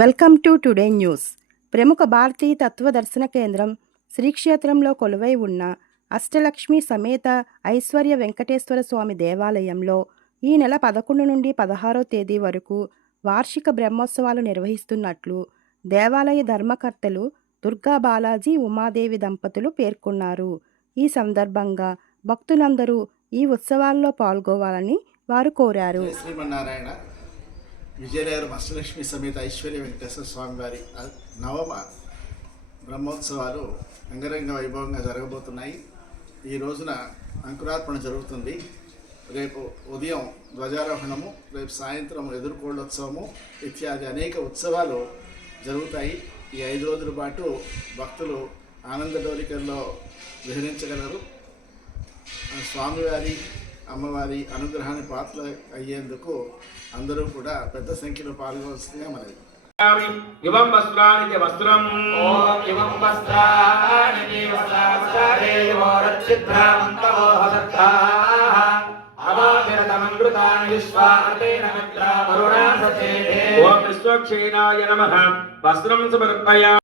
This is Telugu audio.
Welcome to today news. ప్రముఖ భారతీయ తత్వదర్శన కేంద్రం శ్రీక్షేత్రంలో కొలువై ఉన్న అష్టలక్ష్మి సమేత ఐశ్వర్య వెంకటేశ్వర స్వామి దేవాలయంలో ఈ నెల పదకొండు నుండి పదహారో తేదీ వరకు వార్షిక బ్రహ్మోత్సవాలు నిర్వహిస్తున్నట్లు దేవాలయ ధర్మకర్తలు దుర్గా బాలాజీ ఉమాదేవి దంపతులు పేర్కొన్నారు. ఈ సందర్భంగా భక్తులందరూ ఈ ఉత్సవాల్లో పాల్గొవాలని వారు కోరారు. శ్రీమన్నారాయణ విజయనగరం అష్టలక్ష్మి సమేత ఐశ్వర్య వెంకటేశ్వర స్వామి వారి నవమ బ్రహ్మోత్సవాలు అంగరంగ వైభవంగా జరగబోతున్నాయి. ఈ రోజున అంకురార్పణ జరుగుతుంది. రేపు ఉదయం ధ్వజారోహణము రేపు సాయంత్రం ఎదుర్కోళ్ళోత్సవము ఇత్యాది అనేక ఉత్సవాలు జరుగుతాయి. ఈ ఐదు రోజుల పాటు భక్తులు ఆనంద డోలికల్లో విహరించగలరు. స్వామివారి అమ్మవారి అనుగ్రహాన్ని పాత్ర అయ్యేందుకు అందరూ కూడా పెద్ద సంఖ్యలో పాల్గొవలసిందిగా మనవి. ఇవం వస్త్రానికి వస్త్రం. వరుణా సచేతే ఓం విశ్వక్షీణాయ నమ. వస్త్రం సమర్పయా